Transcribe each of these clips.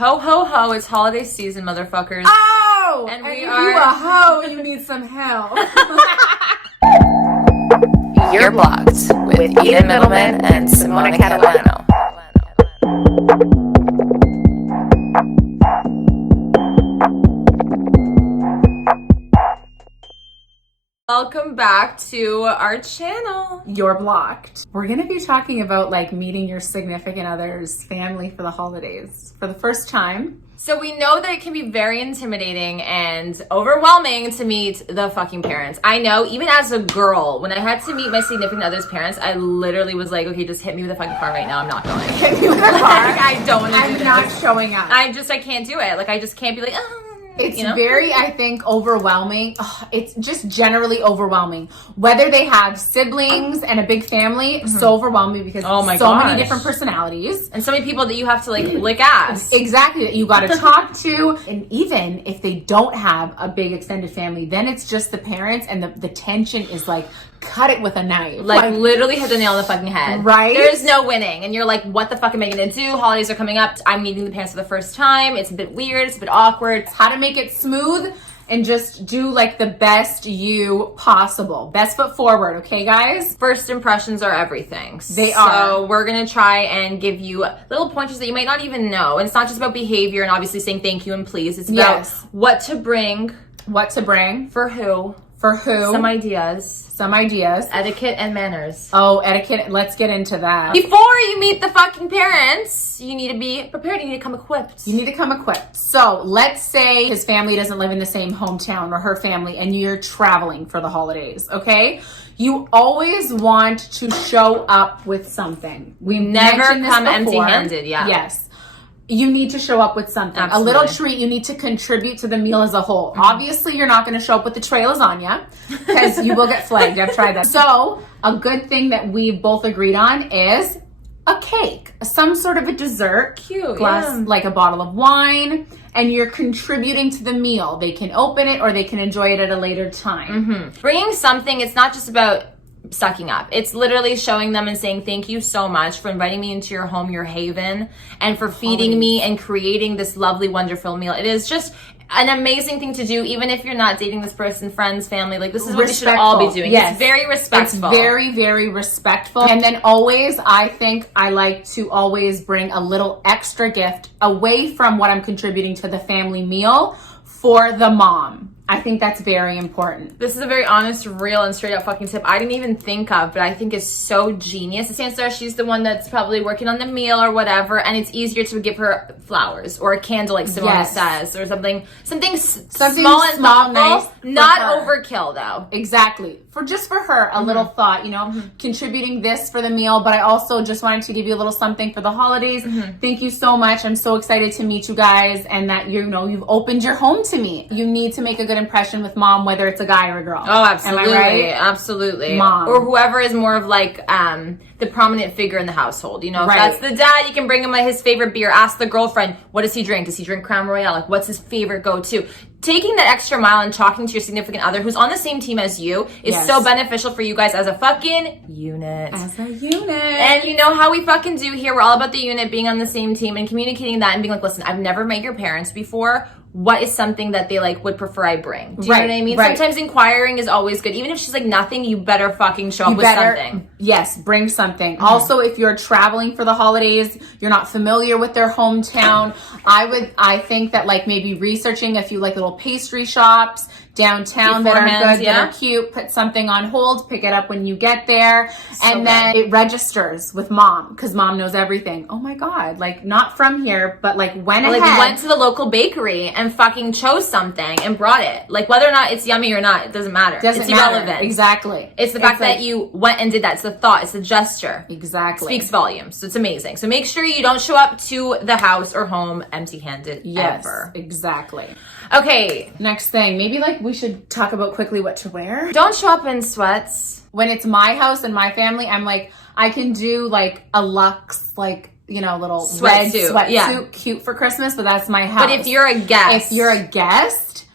Ho, ho, ho. It's holiday season, motherfuckers. Oh! And if we you are... a hoe, you need some help. You're Blocked with Eden Middleman and Simona Catalano. Welcome back to our channel. You're Blocked. We're going to be talking about like meeting your significant other's family for the holidays for the first time. So we know that it can be very intimidating and overwhelming to meet the fucking parents. I know, even as a girl, when I had to meet my significant other's parents, I literally was like, okay, just hit me with a fucking car right now. I'm not going. Hit me with a car. I don't want to do I'm this. not showing up. I can't do it. Like, I just can't be like, It's you know? very, I think, overwhelming. It's just generally overwhelming. Whether they have siblings and a big family, so overwhelming because many different personalities. And so many people that you have to like lick ass. Exactly, that you got to talk to. And even if they don't have a big extended family, then it's just the parents and the tension is like, cut it with a knife. Like literally hit the nail on the fucking head. Right? There's no winning. And you're like, what the fuck am I gonna do? Holidays are coming up. I'm meeting the parents for the first time. It's a bit weird. It's a bit awkward. How to make it smooth and just do like the best you possible. Best foot forward, okay guys? First impressions are everything. They are. So we're gonna try and give you little pointers that you might not even know. And it's not just about behavior and obviously saying thank you and please. It's about what to bring. What to bring. For who. For who. Some ideas. Etiquette and manners. Oh, etiquette. Let's get into that. Before you meet the fucking parents, you need to be prepared. You need to come equipped. You need to come equipped. So let's say his family doesn't live in the same hometown or her family and you're traveling for the holidays, okay? You always want to show up with something. We never come empty-handed, yeah. Yes. You need to show up with something. Absolutely. A little treat. You need to contribute to the meal as a whole. Obviously, you're not going to show up with the tray lasagna because you will get flagged. I've tried that. So a good thing that we both agreed on is a cake, some sort of a dessert. Cute, glass, like a bottle of wine, and you're contributing to the meal. They can open it or they can enjoy it at a later time. Bringing something, it's not just about sucking up. It's literally showing them and saying thank you so much for inviting me into your home, your haven, and for feeding me and creating this lovely, wonderful meal. It is just an amazing thing to do, even if you're not dating this person, friends, family. Like, this is what we should all be doing. Yes. It's very respectful. It's very, very respectful. And then always, I think I like to always bring a little extra gift away from what I'm contributing to the family meal for the mom. I think that's very important. This is a very honest, real, and straight up fucking tip I didn't even think of, but I think is so genius. The chances are she's the one that's probably working on the meal or whatever, and it's easier to give her flowers or a candle, like Simona says, or something small and thoughtful, nice, not overkill though. Exactly. Just for her, a little thought, you know, contributing this for the meal, but I also just wanted to give you a little something for the holidays. Thank you so much. I'm so excited to meet you guys and that, you know, you've opened your home to me. You need to make a good impression with mom, whether it's a guy or a girl. Oh, absolutely. Am I right? Absolutely. Mom. Or whoever is more of like the prominent figure in the household. You know, if that's the dad, you can bring him his favorite beer. Ask the girlfriend, what does he drink? Does he drink Crown Royale? Like, what's his favorite go-to? Taking that extra mile and talking to your significant other who's on the same team as you is so beneficial for you guys as a fucking unit. As a unit. And you know how we fucking do here. We're all about the unit, being on the same team and communicating that and being like, listen, I've never met your parents before. What is something that they like would prefer I bring? Do you know what I mean? Sometimes inquiring is always good. Even if she's like nothing, you better fucking show up with something. Yes, bring something. Also, if you're traveling for the holidays, you're not familiar with their hometown, I think that like maybe researching a few like little pastry shops downtown that are good, that are cute, put something on hold, pick it up when you get there, and then it registers with mom because mom knows everything. Oh my God, like not from here, but like went to the local bakery and fucking chose something and brought it. Like whether or not it's yummy or not, it doesn't matter. It's irrelevant. Exactly. It's the fact that you went and did that. It's the thought. It's the gesture. Exactly. Speaks volumes. So it's amazing. So make sure you don't show up to the house or home empty-handed ever. Exactly. Okay. Next thing, maybe like we should talk about quickly what to wear. Don't show up in sweats. When it's my house and my family, I'm like, I can do like a luxe, like, you know, little red sweatsuit, cute for Christmas, but that's my house. But if you're a guest,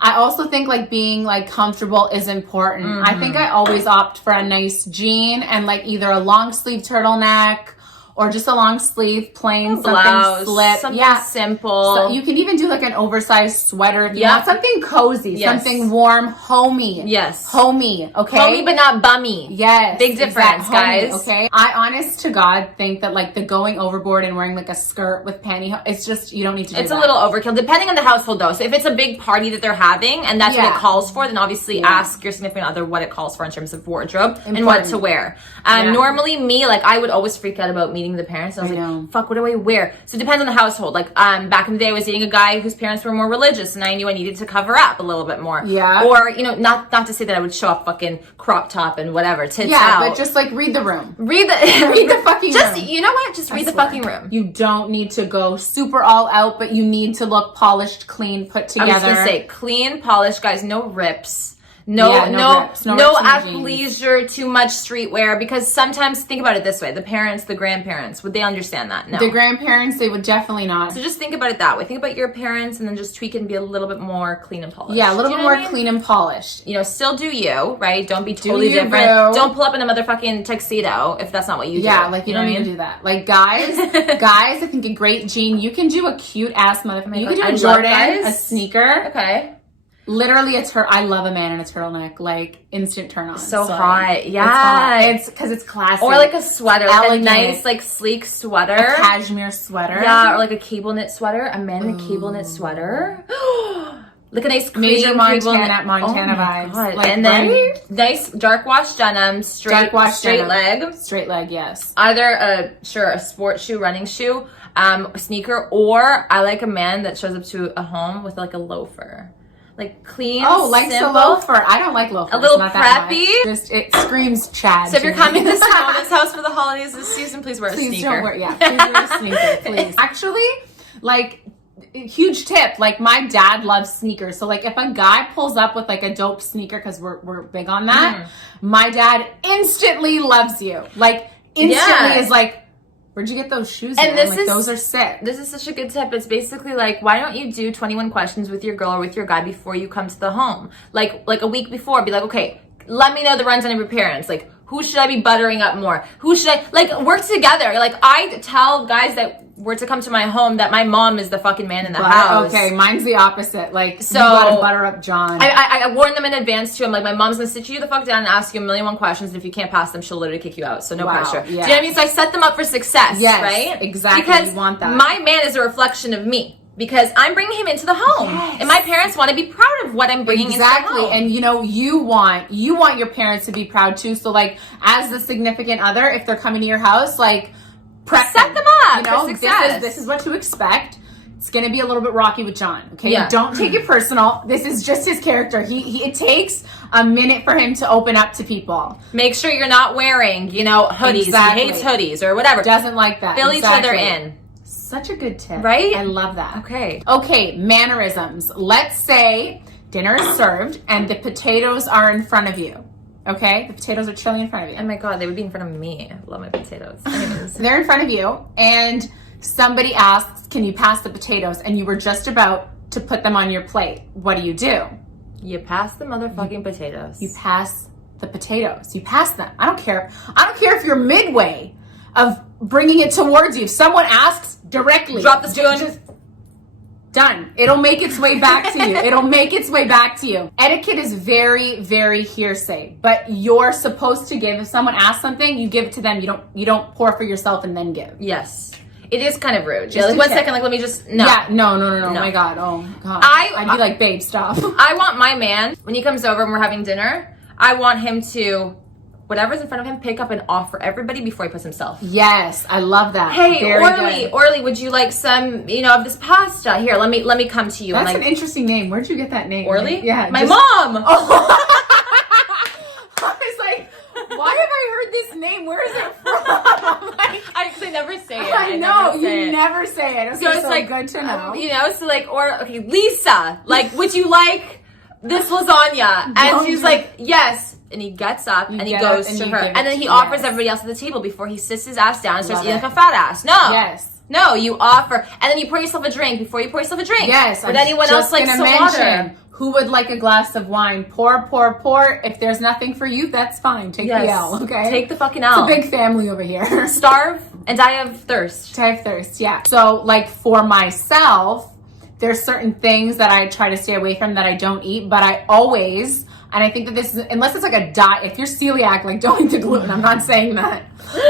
I also think like being like comfortable is important. I think I always opt for a nice jean and like either a long sleeve turtleneck or just a long sleeve, plain, blouse, something slip. something simple. So you can even do like an oversized sweater if you want something cozy, something warm, homey. Yes. Homey, okay? Homey but not bummy. Yes. Big difference, guys. Homey, okay? I honest to God think that like the going overboard and wearing like a skirt with pantyhose, it's just, you don't need to do It's that. a little overkill, depending on the household though. So if it's a big party that they're having and that's what it calls for, then obviously ask your significant other what it calls for in terms of wardrobe and what to wear. Normally me, like I would always freak out about meeting the parents. I was like, fuck, what do I wear? So it depends on the household. Like back in the day, I was dating a guy whose parents were more religious and I knew I needed to cover up a little bit more. Yeah. Or, you know, not to say that I would show up fucking crop top and whatever, tits out. But just like read the room. Read the fucking just, room. You know what? Just read the fucking room. You don't need to go super all out, but you need to look polished, clean, put together. I was gonna say clean, polished, guys. No rips. No rips, no athleisure, too much streetwear. Because sometimes, think about it this way: the parents, the grandparents, would they understand that? No. The grandparents, they would definitely not. So just think about it that way. Think about your parents, and then just tweak it and be a little bit more clean and polished. Yeah, a little bit more clean and polished. You know, still do you, right? Don't be totally different. Don't pull up in a motherfucking tuxedo if that's not what you do. Yeah, like you don't need to do that. Like guys, I think a great jean. You can do a cute ass motherfucker. You can do a Jordan, a sneaker. Okay. Literally I love a man in a turtleneck, like instant turn on. So hot. Yeah. It's because it's classic. Or like a sweater, like a elegant, nice, like sleek sweater. A cashmere sweater. Yeah, or like a cable knit sweater. A man in a cable knit sweater. Like a nice cream Major Montana vibes. God. Like, and then nice dark wash denim, straight leg. Straight leg, yes. Either a sports shoe, running shoe, a sneaker, or I like a man that shows up to a home with like a loafer. Like clean, simple. The loafer. I don't like loafers. A little not preppy. Just it screams Chad. So if you're coming to Simona's house for the holidays this season, please wear a sneaker. Please wear a sneaker, please. Actually, like huge tip. Like my dad loves sneakers, so like if a guy pulls up with like a dope sneaker, because we're big on that, my dad instantly loves you. Like instantly is like, where'd you get those shoes? And those are sick. This is such a good tip. It's basically like, why don't you do 21 questions with your girl or with your guy before you come to the home? Like a week before, be like, okay, let me know the runs on your parents. Like, who should I be buttering up more? Who should I, like, work together? Like, I tell guys that were to come to my home that my mom is the fucking man in the house. Okay, mine's the opposite. Like, so you gotta butter up John. I warn them in advance too. I'm like, my mom's gonna sit you the fuck down and ask you a million one questions, and if you can't pass them, she'll literally kick you out. So no pressure. Yeah. Do you know what I mean? So I set them up for success, right? Exactly. Because you want that. My man is a reflection of me. Because I'm bringing him into the home, and my parents want to be proud of what I'm bringing into the home. And you know, you want your parents to be proud too. So like, as the significant other, if they're coming to your house, like set them up. You know, for success. This is what to expect. It's gonna be a little bit rocky with John. Okay, don't take it personal. This is just his character. It takes a minute for him to open up to people. Make sure you're not wearing, hoodies. He hates hoodies or whatever. Doesn't like that. Fill each other in. Such a good tip. Right? I love that. Okay, mannerisms. Let's say dinner is served and the potatoes are in front of you. Okay? The potatoes are chilling in front of you. Oh my God, they would be in front of me. I love my potatoes. Anyways. They're in front of you and somebody asks, can you pass the potatoes? And you were just about to put them on your plate. What do? You pass the motherfucking potatoes. You pass the potatoes. You pass them. I don't care. I don't care if you're midway of bringing it towards you. If someone asks directly, drop the spoon. Just done. It'll make its way back to you. It'll make its way back to you. Etiquette is very, very hearsay, but you're supposed to give. If someone asks something, you give it to them. You don't pour for yourself and then give. Yes. It is kind of rude. Just like 1 second, like let me just no. Yeah, no. Oh my God. Oh God. I'd be like, babe, stop. I want my man, when he comes over and we're having dinner, I want him to, whatever's in front of him, pick up and offer everybody before he puts himself. Yes, I love that. Hey, Orly, would you like some, of this pasta? Here, let me come to you. That's an interesting name. Where'd you get that name? Orly? Yeah. My mom! Oh. I was like, why have I heard this name? Where is it from? I never say it. I know, you never say it. Okay, so it's like, good to know. Lisa, like, would you like this lasagna? And she's like, yes. And he gets up and he goes to her. And then he offers everybody else at the table before he sits his ass down and starts eating like a fat ass. No. Yes. No, you offer. And then you pour yourself a drink before you pour yourself a drink. Yes. Would anyone else like some water? Who would like a glass of wine? Pour. If there's nothing for you, that's fine. Take the L, okay? Take the fucking L. It's a big family over here. Starve And die of thirst. Die of thirst, yeah. So like for myself, there's certain things that I try to stay away from that I don't eat, but I always, and I think that this is, unless it's like a diet, if you're celiac, like don't eat the gluten. I'm not saying that.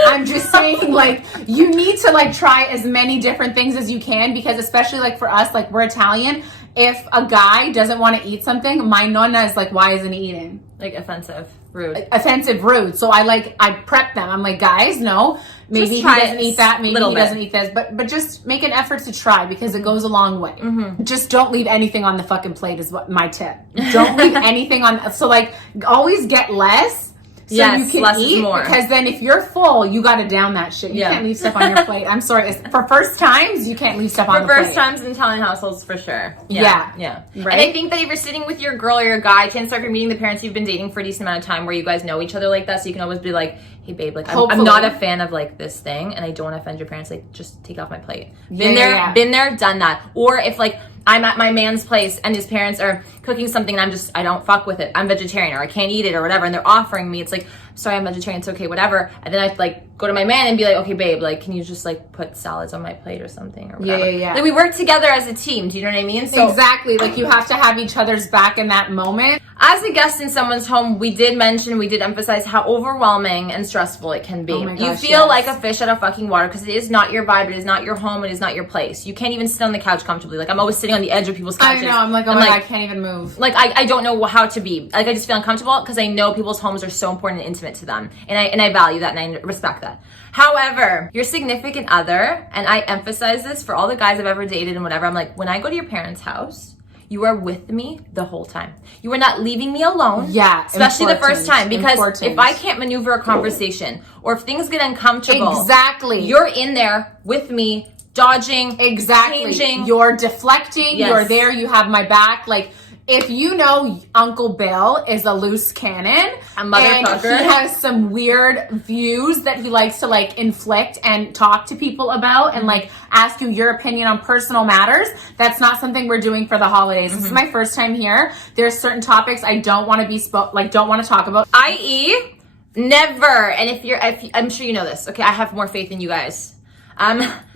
I'm just saying like you need to like try as many different things as you can, because especially like for us, like we're Italian. If a guy doesn't want to eat something, my nonna is like, why isn't he eating? Like offensive, rude. Offensive, rude. So I prep them. I'm like, guys, no, maybe he doesn't eat that. Maybe he doesn't eat this. But just make an effort to try, because it goes a long way. Mm-hmm. Just don't leave anything on the fucking plate is what my tip. Don't leave anything on. So like always get less. So you can eat, more. Because then if you're full, you got to down that shit. You can't leave stuff on your plate. I'm sorry. For first times, you can't leave stuff on the plate. For first times in Italian households, for sure. Yeah. Right? And I think that if you're sitting with your girl or your guy, chances are if you're meeting the parents you've been dating for a decent amount of time where you guys know each other like that, so you can always be like, hey babe, like I'm not a fan of like this thing and I don't want to offend your parents, like just take off my plate. Been there, done that. Or if like I'm at my man's place and his parents are cooking something and I don't fuck with it, I'm vegetarian or I can't eat it or whatever, and they're offering me, it's like, sorry, I'm vegetarian, it's okay, whatever. And then I like go to my man and be like, okay babe, like can you just like put salads on my plate or something or whatever. Yeah. Like we work together as a team, do you know what I mean? So exactly, like you have to have each other's back in that moment. As a guest in someone's home, we did emphasize how overwhelming and stressful it can be. Oh my gosh, you feel like a fish out of fucking water because it is not your vibe, it is not your home, it is not your place. You can't even sit on the couch comfortably. Like I'm always sitting on the edge of people's couches. I know, I'm like, oh my God, I can't even move. Like I don't know how to be. Like I just feel uncomfortable because I know people's homes are so important and intimate to them. And I value that and I respect that. However, your significant other, and I emphasize this for all the guys I've ever dated and whatever, I'm like, when I go to your parents' house, you are with me the whole time. You are not leaving me alone. Yeah. Especially the first time. Because if I can't maneuver a conversation or if things get uncomfortable. Exactly. You're in there with me, dodging. Exactly. Changing. You're deflecting. Yes. You're there. You have my back. Like, if you know Uncle Bill is a loose cannon and he has some weird views that he likes to like inflict and talk to people about and like ask you your opinion on personal matters, that's not something we're doing for the holidays. Mm-hmm. This is my first time here. There's certain topics I don't want to be don't want to talk about. I.e. never, and if I'm sure you know this, okay, I have more faith in you guys.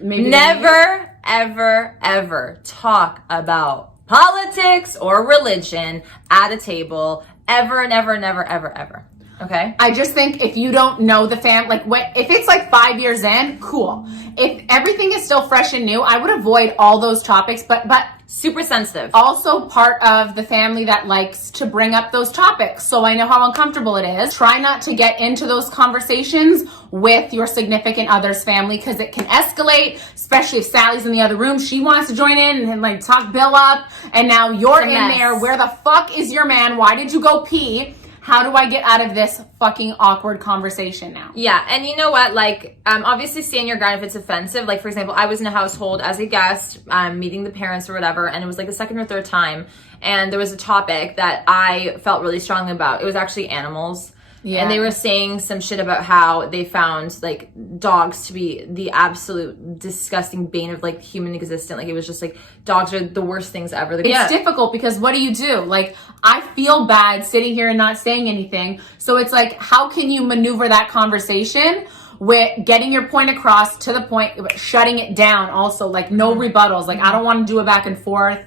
Never, ever talk about politics or religion at a table ever, never. Okay? I just think if you don't know the if it's like 5 years in, cool. If everything is still fresh and new, I would avoid all those topics, but super sensitive. Also part of the family that likes to bring up those topics. So I know how uncomfortable it is. Try not to get into those conversations with your significant other's family because it can escalate, especially if Sally's in the other room. She wants to join in and like talk Bill up. And now you're in there. Where the fuck is your man? Why did you go pee? How do I get out of this fucking awkward conversation now? Yeah, and you know what? Like, obviously stand your ground if it's offensive. Like, for example, I was in a household as a guest, meeting the parents or whatever, and it was like the second or third time, and there was a topic that I felt really strongly about. It was actually animals. Yeah. And they were saying some shit about how they found like dogs to be the absolute disgusting bane of like human existence. Like it was just like dogs are the worst things ever. It's difficult because what do? Like I feel bad sitting here and not saying anything. So it's like, how can you maneuver that conversation with getting your point across to the point, shutting it down also, like no rebuttals. Like I don't want to do a back and forth.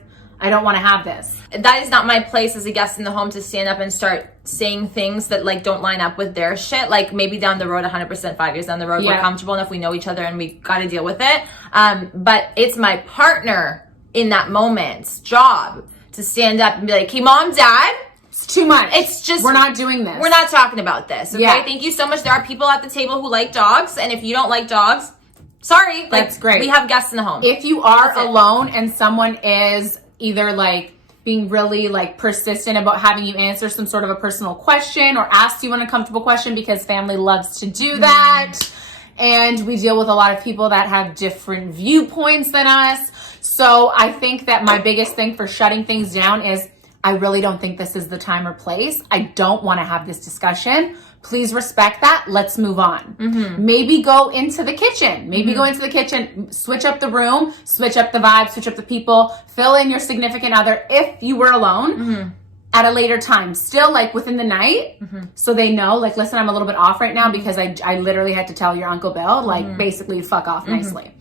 I don't want to have this. That is not my place as a guest in the home to stand up and start saying things that like don't line up with their shit. Like maybe down the road, 100%, 5 years down the road, we're comfortable enough, we know each other and we got to deal with it. But it's my partner in that moment's job to stand up and be like, hey mom, dad, it's too much. It's just, we're not doing this. We're not talking about this. Okay. Yeah. Thank you so much. There are people at the table who like dogs. And if you don't like dogs, sorry. Like, that's great. We have guests in the home. If you are alone and someone is either like being really like persistent about having you answer some sort of a personal question or ask you an uncomfortable question, because family loves to do that. And we deal with a lot of people that have different viewpoints than us. So I think that my biggest thing for shutting things down is I really don't think this is the time or place. I don't want to have this discussion. Please respect that. Let's move on. Mm-hmm. Maybe go into the kitchen. Go into the kitchen, switch up the room, switch up the vibe, switch up the people, fill in your significant other if you were alone. Mm-hmm. at a later time, still like within the night, so they know, like, listen, I'm a little bit off right now because I literally had to tell your Uncle Bill, like, basically fuck off nicely.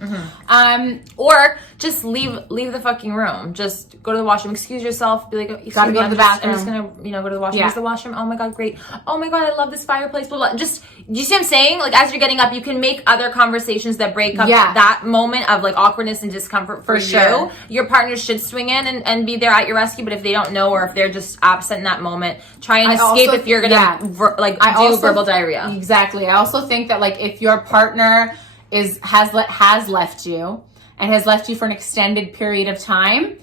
Or just leave the fucking room. Just go to the washroom. Excuse yourself. Be like, gotta go to the bathroom. I'm just gonna, go to the washroom. Yeah. Use the washroom. Oh my god, great. Oh my god, I love this fireplace. Blah, blah. Just, you see what I'm saying? Like, as you're getting up, you can make other conversations that break up that moment of like awkwardness and discomfort for sure. you. Your partner should swing in and be there at your rescue. But if they don't know, or if they're just absent in that moment, try and escape if you're gonna do verbal diarrhea. Exactly. I also think that like if your partner has left you and has left you for an extended period of time,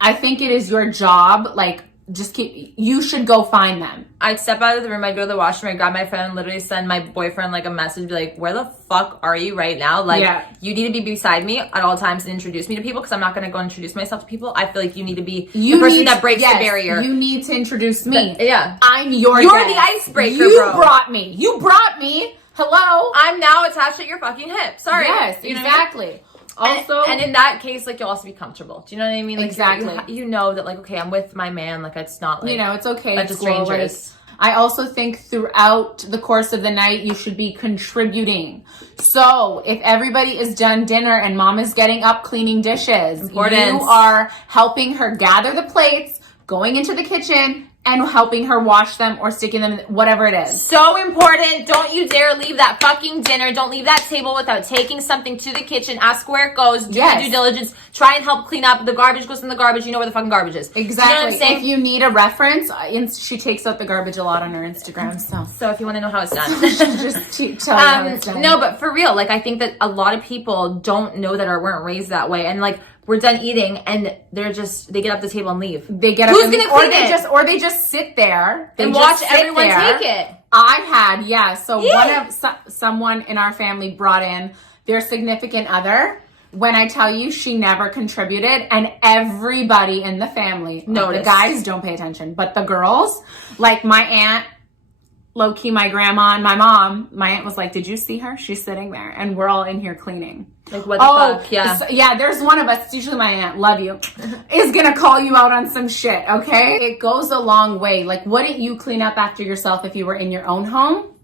I think it is your job, like, you should go find them. I'd step out of the room, I'd go to the washroom, I'd grab my phone and literally send my boyfriend like a message, be like, where the fuck are you right now? Like, you need to be beside me at all times and introduce me to people, because I'm not going to go introduce myself to people. I feel like you need to be the person that breaks the barrier. You need to introduce me. I'm You're the icebreaker, You brought me. Hello. I'm now attached at your fucking hip. Sorry. Yes, exactly. Also, and in that case, like, you'll also be comfortable. Do you know what I mean? Like, exactly. You know that, like, okay, I'm with my man. Like, it's not like, it's okay. Bunch of strangers. I also think throughout the course of the night, you should be contributing. So if everybody is done dinner and mom is getting up cleaning dishes, you are helping her gather the plates, going into the kitchen, and helping her wash them or sticking them, whatever it is. So important. Don't you dare leave that fucking dinner. Don't leave that table without taking something to the kitchen. Ask where it goes. Do your due diligence. Try and help clean up. The garbage goes in the garbage. You know where the fucking garbage is. Exactly. You know what I'm saying? If you need a reference, she takes out the garbage a lot on her Instagram. So if you want to know how it's done. just tell you how it's done. No, but for real, like, I think that a lot of people don't know that or weren't raised that way. And like, we're done eating and they get up the table and leave. They get up. Who's gonna clean it? Or they just sit there and watch everyone take it. I had, someone in our family brought in their significant other. When I tell you, she never contributed, and everybody in the family, the guys don't pay attention, but the girls, like my aunt, low-key my grandma and my mom, my aunt was like, did you see her? She's sitting there and we're all in here cleaning. Like, what the fuck? Yeah. Yeah, there's one of us, it's usually my aunt, love you, is gonna call you out on some shit, okay? It goes a long way. Like, wouldn't you clean up after yourself if you were in your own home?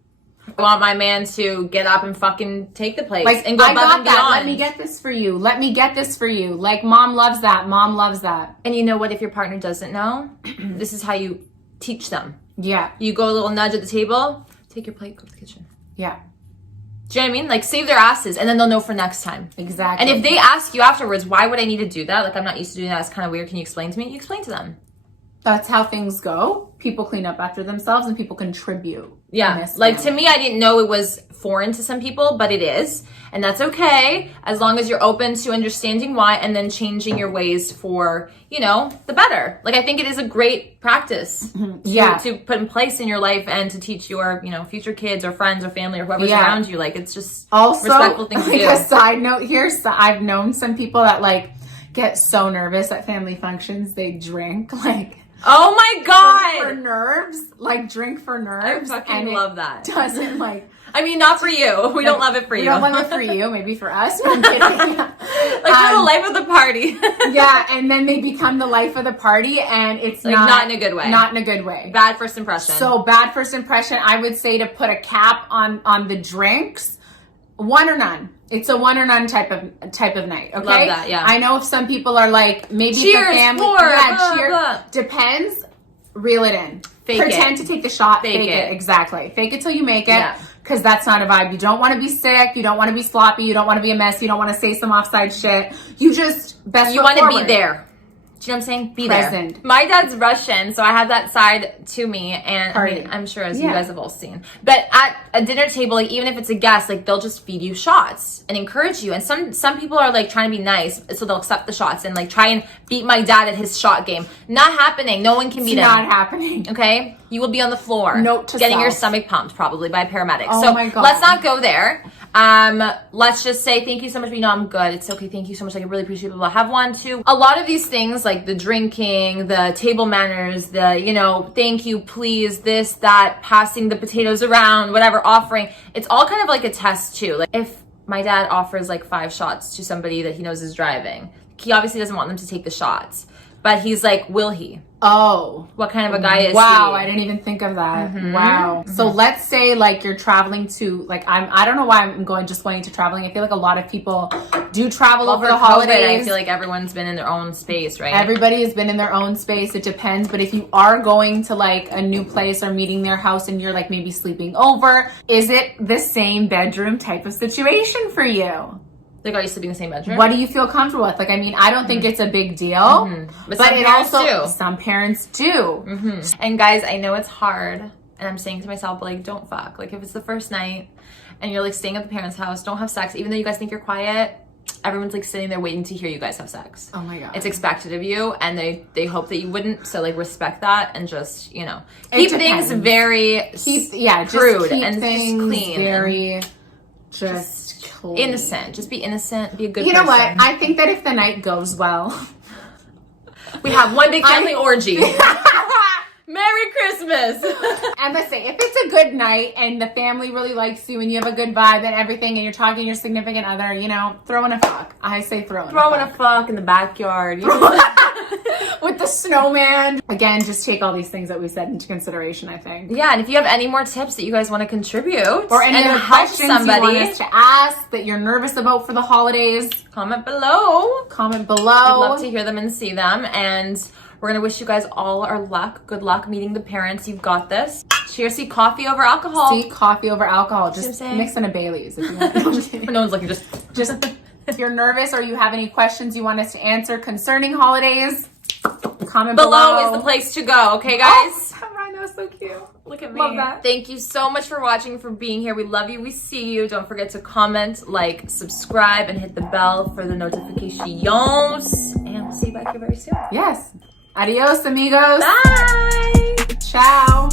I want my man to get up and fucking take the place. Like, and go above and beyond. Let me get this for you. Let me get this for you. Like, mom loves that. Mom loves that. And you know what? If your partner doesn't know, this is how you teach them. Yeah. You go a little nudge at the table, take your plate, go to the kitchen. Yeah. Do you know what I mean? Like, save their asses, and then they'll know for next time. Exactly. And if they ask you afterwards, why would I need to do that? Like, I'm not used to doing that. It's kind of weird. Can you explain to me? You explain to them. That's how things go. People clean up after themselves and people contribute. Yeah. Like, to me, I didn't know it was foreign to some people, but it is. And that's okay, as long as you're open to understanding why and then changing your ways for, the better. Like, I think it is a great practice to put in place in your life and to teach your, future kids or friends or family or whoever's around you. Like, it's just also respectful thing to do. A side note here, I've known some people that, like, get so nervous at family functions, they drink, like... Oh my god! For nerves, like drink for nerves. I fucking love that. Doesn't like. I mean, not for you. We don't love it for you. We don't love it for you. Maybe for us. No, I'm kidding. Like for the life of the party. Yeah, and then they become the life of the party, and it's like not in a good way. Not in a good way. Bad first impression. So bad first impression. I would say to put a cap on the drinks. One or none. It's a one or none type of night. Okay. Love that. Yeah. I know if some people are like maybe cheers, the family. Cheers. Blah. Depends. Reel it in. Pretend to take the shot. Fake it. Exactly. Fake it till you make it. Because that's not a vibe. You don't want to be sick. You don't want to be sloppy. You don't want to be a mess. You don't want to say some offside shit. You just you want to be there. Do you know what I'm saying? Be present. There. My dad's Russian, so I have that side to me, and I mean, I'm sure as you guys have all seen. But at a dinner table, like even if it's a guest, like they'll just feed you shots and encourage you. And some people are like trying to be nice, so they'll accept the shots and like try and beat my dad at his shot game. Not happening. No one can beat him. Not happening. Okay, you will be on the floor. Note to getting self. your stomach pumped probably by a paramedic. Oh so my God. Let's not go there. Let's just say thank you so much, but I'm good. It's okay. Thank you so much. I really appreciate people. I have one too. A lot of these things like the drinking, the table manners, the, thank you, please, this, that, passing the potatoes around, whatever, offering. It's all kind of like a test too. Like if my dad offers like 5 shots to somebody that he knows is driving, he obviously doesn't want them to take the shots. but he's like, will he? Oh. What kind of a guy is he? Wow, I didn't even think of that. Wow. So let's say like you're traveling to like I don't know why I'm going to traveling. I feel like a lot of people do travel over the holidays. COVID, I feel like everyone's been in their own space, right? Everybody has been in their own space. It depends. But if you are going to like a new place or meeting their house and you're like maybe sleeping over, is it the same bedroom type of situation for you? Like, are you sleeping in the same bedroom? What do you feel comfortable with? Like, I mean, I don't think it's a big deal. But some parents do. Some parents do. And guys, I know it's hard. And I'm saying to myself, but like, don't fuck. Like, if it's the first night and you're like staying at the parents' house, don't have sex. Even though you guys think you're quiet, everyone's like sitting there waiting to hear you guys have sex. Oh my God. It's expected of you, and they hope that you wouldn't. So like, respect that and just, you know, keep things very crude and things clean. Very just clean. Innocent. Just be innocent. Be a good You person. know what? I think that if the night goes well, we have one big family orgy. Merry Christmas. And let's say if it's a good night and the family really likes you and you have a good vibe and everything and you're talking to your significant other, you know, throw in a fuck. I say throw in a fuck in the backyard. You know? With the snowman. Again, just take all these things that we said into consideration, I think. Yeah, and if you have any more tips that you guys want to contribute or any other questions you want us to ask that you're nervous about for the holidays, comment below. Comment below. We'd love to hear them and see them. And we're going to wish you guys all our luck. Good luck meeting the parents. You've got this. Cheers. See coffee over alcohol. See coffee over alcohol. Just mix in a Bailey's. If you want. No one's looking. Just if you're nervous or you have any questions you want us to answer concerning holidays, comment below is the place to go. Okay, guys? Oh, that was so cute. Look at me. Love that. Thank you so much for watching, for being here. We love you. We see you. Don't forget to comment, like, subscribe, and hit the bell for the notifications. And we'll see you back here very soon. Yes. Adios, amigos. Bye. Ciao.